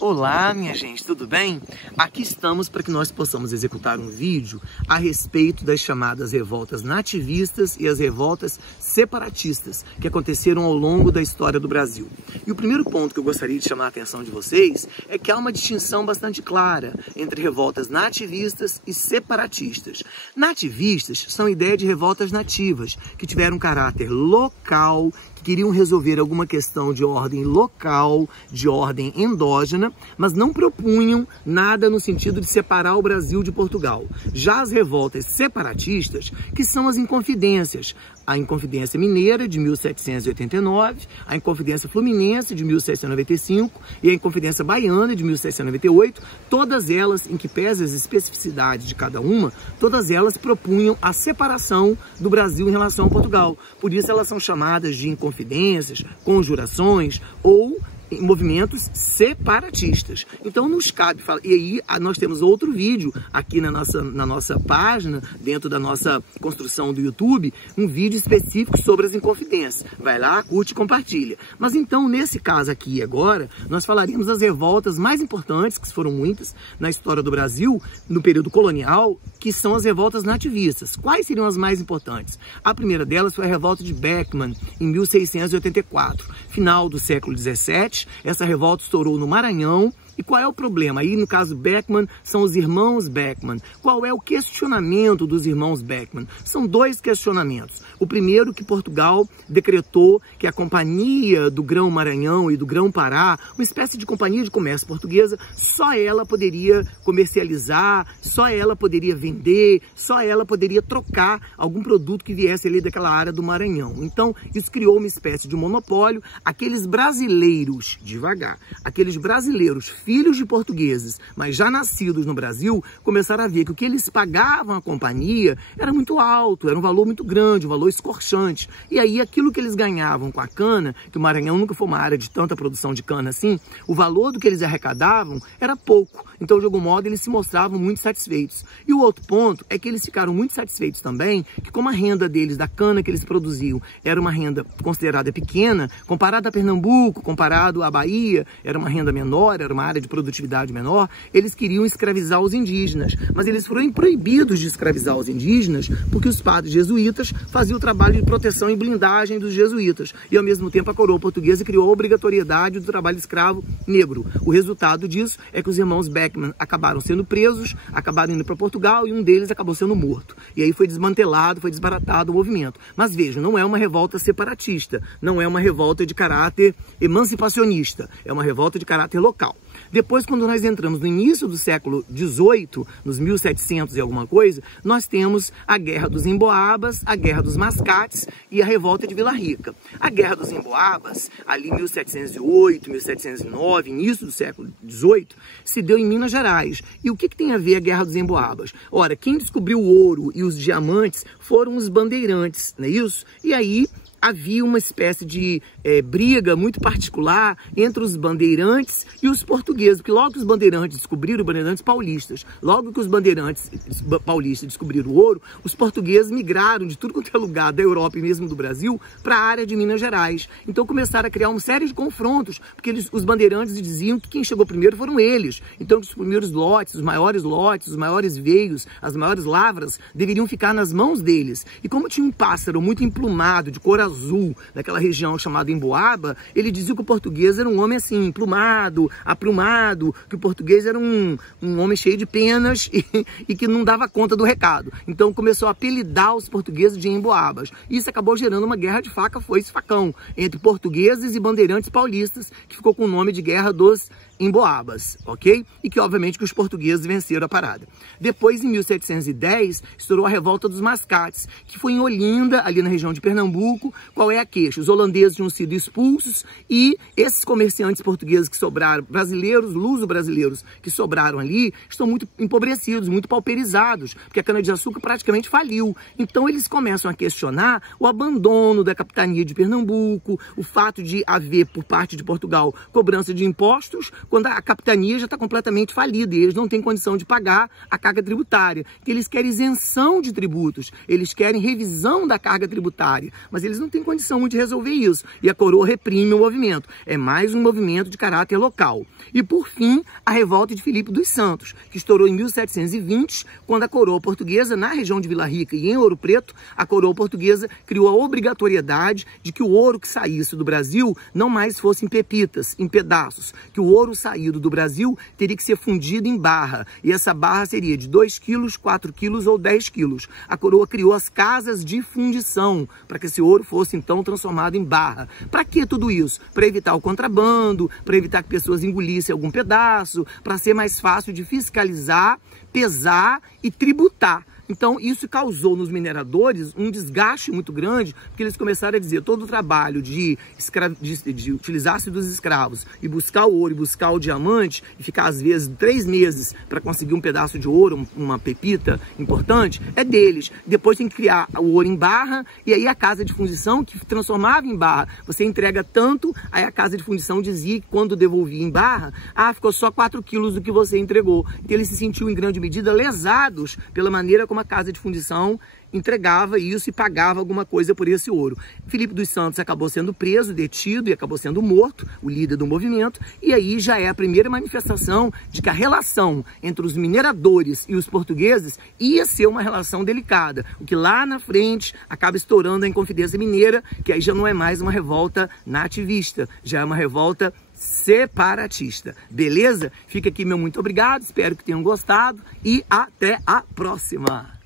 Olá, minha gente, tudo bem? Aqui estamos para que nós possamos executar um vídeo a respeito das chamadas revoltas nativistas e as revoltas separatistas que aconteceram ao longo da história do Brasil. E o primeiro ponto que eu gostaria de chamar a atenção de vocês é que há uma distinção bastante clara entre revoltas nativistas e separatistas. Nativistas são a ideia de revoltas nativas, que tiveram um caráter local, que queriam resolver alguma questão de ordem local, de ordem endógena, mas não propunham nada no sentido de separar o Brasil de Portugal. Já as revoltas separatistas, que são as Inconfidências, a Inconfidência Mineira, de 1789, a Inconfidência Fluminense, de 1795, e a Inconfidência Baiana, de 1798, todas elas, em que pese as especificidades de cada uma, todas elas propunham a separação do Brasil em relação a Portugal. Por isso elas são chamadas de inconfidências, conjurações ou movimentos separatistas. Então nos cabe falar, e aí nós temos outro vídeo aqui na nossa página, dentro da nossa construção do YouTube, um vídeo específico sobre as Inconfidências. Vai lá, curte e compartilha. Mas então, nesse caso aqui agora, nós falaríamos das revoltas mais importantes, que foram muitas, na história do Brasil, no período colonial, que são as revoltas nativistas. Quais seriam as mais importantes? A primeira delas foi a revolta de Beckman, em 1684, final do século XVII. Essa revolta estourou no Maranhão. E qual é o problema? Aí, no caso Beckman, são os irmãos Beckman. Qual é o questionamento dos irmãos Beckman? São dois questionamentos. O primeiro, que Portugal decretou que a Companhia do Grão-Maranhão e do Grão-Pará, uma espécie de companhia de comércio portuguesa, só ela poderia comercializar, só ela poderia vender, só ela poderia trocar algum produto que viesse ali daquela área do Maranhão. Então, isso criou uma espécie de monopólio. Aqueles brasileiros, devagar, aqueles brasileiros filhos de portugueses, mas já nascidos no Brasil, começaram a ver que o que eles pagavam à companhia era muito alto, era um valor muito grande, um valor escorchante. E aí aquilo que eles ganhavam com a cana, que o Maranhão nunca foi uma área de tanta produção de cana assim, o valor do que eles arrecadavam era pouco. Então, de algum modo, eles se mostravam muito satisfeitos. E o outro ponto é que eles ficaram muito satisfeitos também, que como a renda deles, da cana que eles produziam, era uma renda considerada pequena, comparada a Pernambuco, comparado à Bahia, era uma renda menor, era uma área de produtividade menor, eles queriam escravizar os indígenas, mas eles foram proibidos de escravizar os indígenas porque os padres jesuítas faziam o trabalho de proteção e blindagem dos jesuítas, e ao mesmo tempo a coroa portuguesa criou a obrigatoriedade do trabalho escravo negro. O resultado disso é que os irmãos Beckman acabaram sendo presos, acabaram indo para Portugal e um deles acabou sendo morto. E aí foi desmantelado, foi desbaratado o movimento. Mas vejam, não é uma revolta separatista, não é uma revolta de caráter emancipacionista, é uma revolta de caráter local. Depois, quando nós entramos no início do século XVIII, nos 1700 e alguma coisa, nós temos a Guerra dos Emboabas, a Guerra dos Mascates e a Revolta de Vila Rica. A Guerra dos Emboabas, ali em 1708, 1709, início do século XVIII, se deu em Minas Gerais. E o que tem a ver a Guerra dos Emboabas? Ora, quem descobriu o ouro e os diamantes foram os bandeirantes, não é isso? E aí havia uma espécie de briga muito particular entre os bandeirantes e os portugueses, porque logo que os bandeirantes descobriram, os bandeirantes paulistas, logo que os bandeirantes paulistas descobriram o ouro, os portugueses migraram de tudo quanto é lugar da Europa e mesmo do Brasil para a área de Minas Gerais. Então começaram a criar uma série de confrontos, porque os bandeirantes diziam que quem chegou primeiro foram eles. Então os primeiros lotes, os maiores veios, as maiores lavras deveriam ficar nas mãos deles. E como tinha um pássaro muito emplumado, de cor azul, naquela região chamada Emboaba, ele dizia que o português era um homem assim, emplumado, aprumado, que o português era um homem cheio de penas e que não dava conta do recado. Então começou a apelidar os portugueses de Emboabas. Isso acabou gerando uma guerra de faca, foice e facão, entre portugueses e bandeirantes paulistas, que ficou com o nome de Guerra dos Emboabas, ok? E que obviamente que os portugueses venceram a parada. Depois, em 1710, estourou a Revolta dos Mascates, que foi em Olinda, ali na região de Pernambuco. Qual é a queixa? Os holandeses tinham sido expulsos e esses comerciantes portugueses que sobraram, brasileiros, luso-brasileiros que sobraram ali, estão muito empobrecidos, muito pauperizados, porque a cana-de-açúcar praticamente faliu. Então eles começam a questionar o abandono da capitania de Pernambuco, o fato de haver, por parte de Portugal, cobrança de impostos, quando a capitania já está completamente falida e eles não têm condição de pagar a carga tributária. Que eles querem isenção de tributos, eles querem revisão da carga tributária, mas eles não têm condição de resolver isso. E a coroa reprime o movimento. É mais um movimento de caráter local. E por fim, a revolta de Filipe dos Santos, que estourou em 1720, quando a coroa portuguesa, na região de Vila Rica e em Ouro Preto, a coroa portuguesa criou a obrigatoriedade de que o ouro que saísse do Brasil não mais fosse em pepitas, em pedaços, que o ouro saído do Brasil teria que ser fundido em barra, e essa barra seria de 2 quilos, 4 quilos ou 10 quilos. A coroa criou as casas de fundição, para que esse ouro fosse então transformado em barra. Para que tudo isso? Para evitar o contrabando, para evitar que pessoas engolissem algum pedaço, para ser mais fácil de fiscalizar, pesar e tributar. Então, isso causou nos mineradores um desgaste muito grande, porque eles começaram a dizer todo o trabalho de utilizar-se dos escravos e buscar o ouro e buscar o diamante e ficar, às vezes, 3 meses para conseguir um pedaço de ouro, uma pepita importante, é deles. Depois tem que criar o ouro em barra e aí a casa de fundição que transformava em barra. Você entrega tanto, aí a casa de fundição dizia que quando devolvia em barra, ficou só 4 quilos do que você entregou. Então, eles se sentiam, em grande medida, lesados pela maneira como a casa de fundição entregava isso e pagava alguma coisa por esse ouro. Filipe dos Santos acabou sendo preso, detido e acabou sendo morto, o líder do movimento, e aí já é a primeira manifestação de que a relação entre os mineradores e os portugueses ia ser uma relação delicada, o que lá na frente acaba estourando a Inconfidência Mineira, que aí já não é mais uma revolta nativista, já é uma revolta separatista. Beleza? Fica aqui meu muito obrigado, espero que tenham gostado e até a próxima!